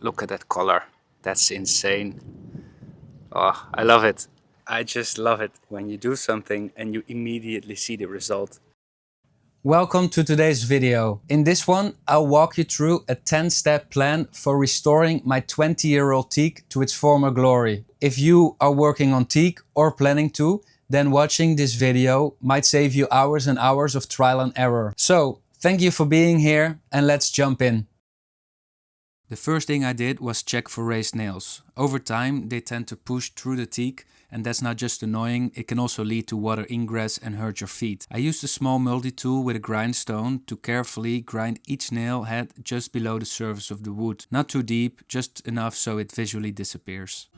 Look at that color. That's insane. Oh, I love it. I just love it when you do something and you immediately see the result. Welcome to today's video. In this one, I'll walk you through a 10-step plan for restoring my 20-year-old teak to its former glory. If you are working on teak or planning to, then watching this video might save you hours and hours of trial and error. So, thank you for being here and let's jump in. The first thing I did was check for raised nails. Over time, they tend to push through the teak, and that's not just annoying, it can also lead to water ingress and hurt your feet. I used a small multi-tool with a grindstone to carefully grind each nail head just below the surface of the wood. Not too deep, just enough so it visually disappears.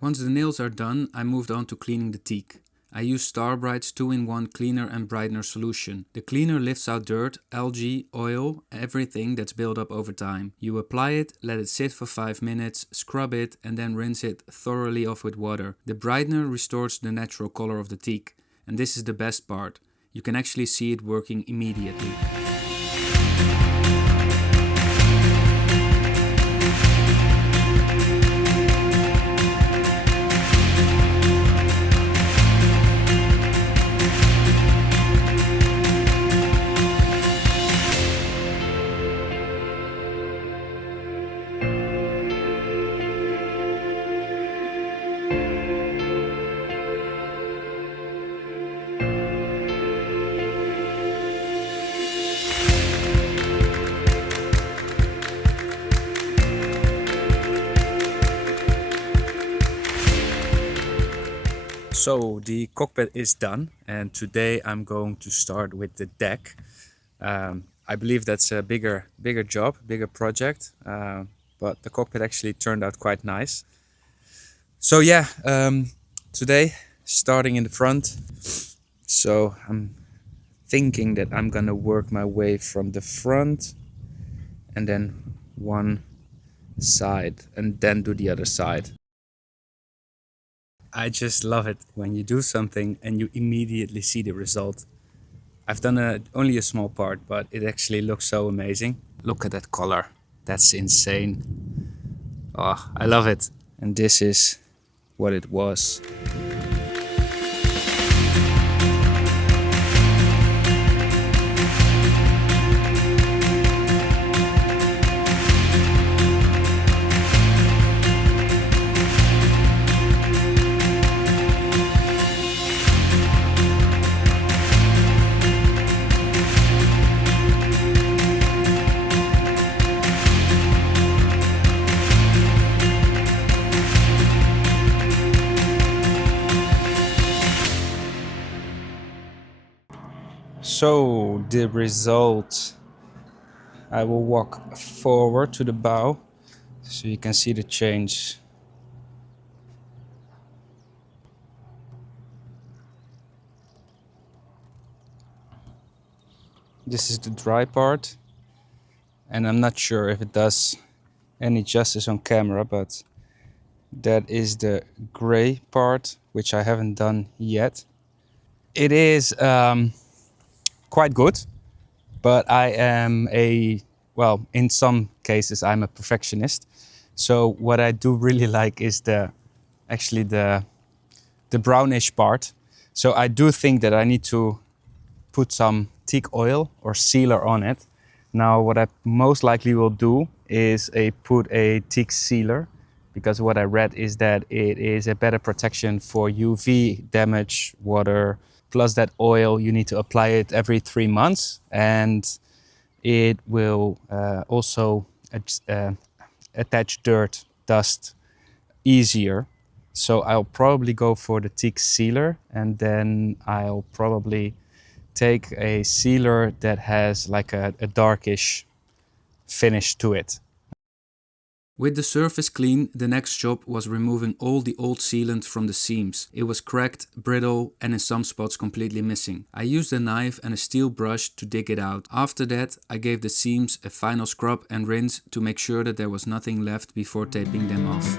Once the nails are done, I moved on to cleaning the teak. I used Starbright's 2-in-1 cleaner and brightener solution. The cleaner lifts out dirt, algae, oil, everything that's built up over time. You apply it, let it sit for 5 minutes, scrub it and then rinse it thoroughly off with water. The brightener restores the natural color of the teak. And this is the best part. You can actually see it working immediately. So the cockpit is done and today I'm going to start with the deck. I believe that's a bigger job, bigger project, but the cockpit actually turned out quite nice. So yeah, today starting in the front. So I'm thinking that I'm gonna work my way from the front and then one side and then do the other side. I just love it when you do something and you immediately see the result. I've done only a small part, but it actually looks so amazing. Look at that color. That's insane. Oh, I love it. And this is what it was. So the result, I will walk forward to the bow so you can see the change. This is the dry part and I'm not sure if it does any justice on camera, but that is the gray part, which I haven't done yet. It is quite good, but I am well, in some cases I'm a perfectionist. So what I do really like is actually the brownish part. So I do think that I need to put some teak oil or sealer on it. Now what I most likely will do is put a teak sealer, because what I read is that it is a better protection for UV damage, water, plus that oil you need to apply it every 3 months, and it will also attach dirt, dust easier. So I'll probably go for the teak sealer, and then I'll probably take a sealer that has like a darkish finish to it. With the surface clean, the next job was removing all the old sealant from the seams. It was cracked, brittle, and in some spots completely missing. I used a knife and a steel brush to dig it out. After that, I gave the seams a final scrub and rinse to make sure that there was nothing left before taping them off.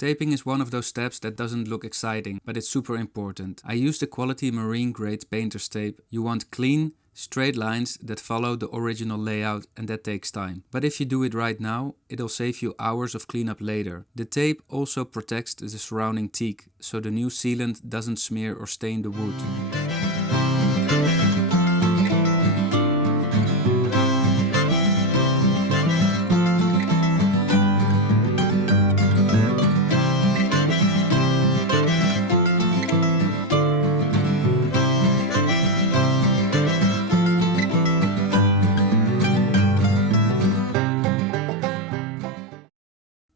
Taping is one of those steps that doesn't look exciting, but it's super important. I used a quality marine grade painter's tape. You want clean, straight lines that follow the original layout, and that takes time. But if you do it right now, it'll save you hours of cleanup later. The tape also protects the surrounding teak, so the new sealant doesn't smear or stain the wood.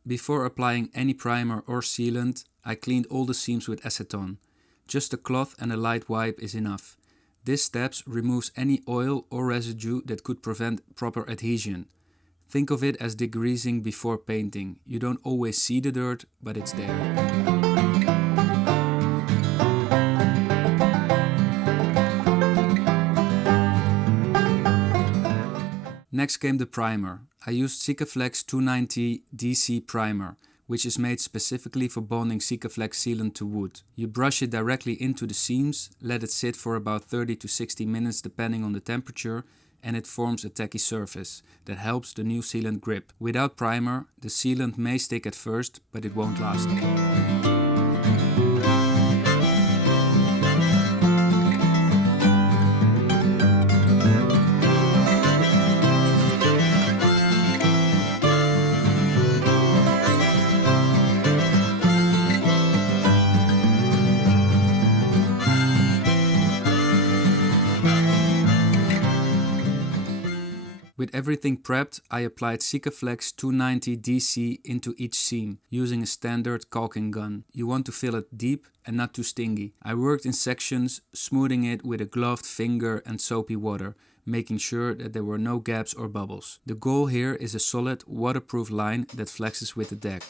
Before applying any primer or sealant, I cleaned all the seams with acetone. Just a cloth and a light wipe is enough. This step removes any oil or residue that could prevent proper adhesion. Think of it as degreasing before painting. You don't always see the dirt, but it's there. Next came the primer. I used Sikaflex 290 DC primer, which is made specifically for bonding Sikaflex sealant to wood. You brush it directly into the seams, let it sit for about 30 to 60 minutes depending on the temperature, and it forms a tacky surface that helps the new sealant grip. Without primer, the sealant may stick at first, but it won't last. With everything prepped, I applied Sikaflex 290 DC into each seam, using a standard caulking gun. You want to fill it deep and not too stingy. I worked in sections, smoothing it with a gloved finger and soapy water, making sure that there were no gaps or bubbles. The goal here is a solid, waterproof line that flexes with the deck.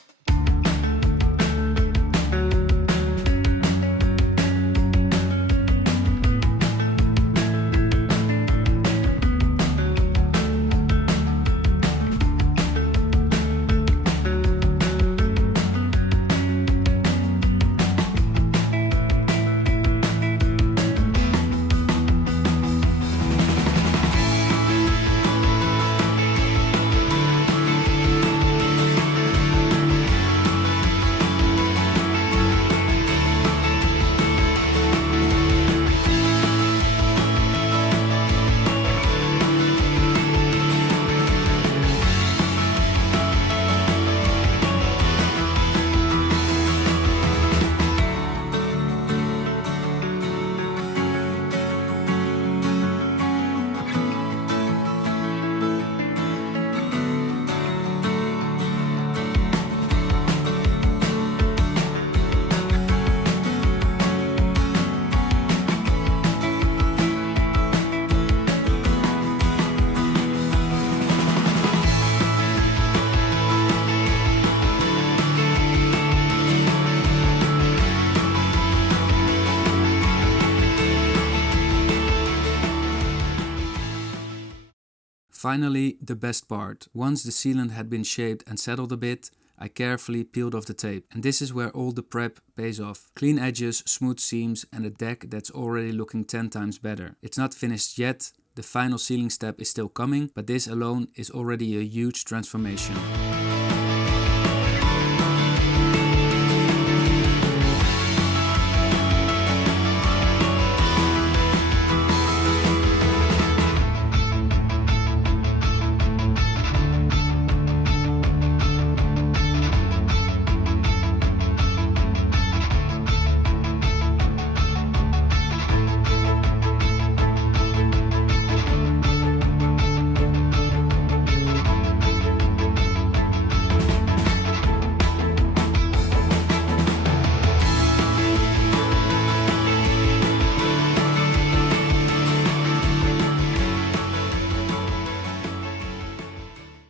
Finally, the best part. Once the sealant had been shaped and settled a bit, I carefully peeled off the tape. And this is where all the prep pays off. Clean edges, smooth seams, and a deck that's already looking 10 times better. It's not finished yet, the final sealing step is still coming, but this alone is already a huge transformation.